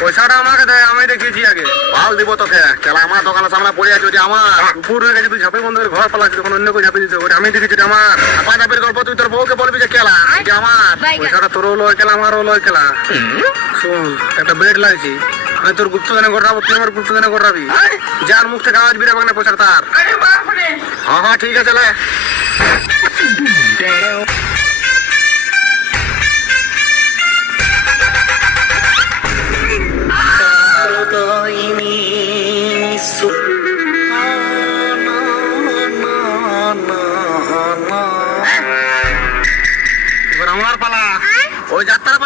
পয়সাটা আমাকে দে, আমি দেখিয়েছি আগে। ভাল দিব তোকে, কেলা আমার দোকানের সামনে পড়ে আছে, ওটা আমার। উপর হয়ে গেছে, তুই ঝাঁপে বন্ধ করে ঘর পালাচ্ছিস, তখন অন্য কেউ ঝাঁপে দিতে, ওটা আমি দেখেছি, ওটা আমার। আপা ঝাঁপের গল্প তুই তোর বউকে বলবি যে কেলা এটা আমার। পয়সাটা তোরও লয় কেলা, আমারও লয় কেলা। শুন, একটা বেড লাগছি, আমি তোর গুপ্তদানে করাবো, তুই আমার গুপ্তদানে করাবি। যার মুখ থেকে আওয়াজ বেরোবে না পয়সাটা তার। হ্যাঁ হ্যাঁ ঠিক আছে লে। এবার আমার পালা। ওই যাত্রা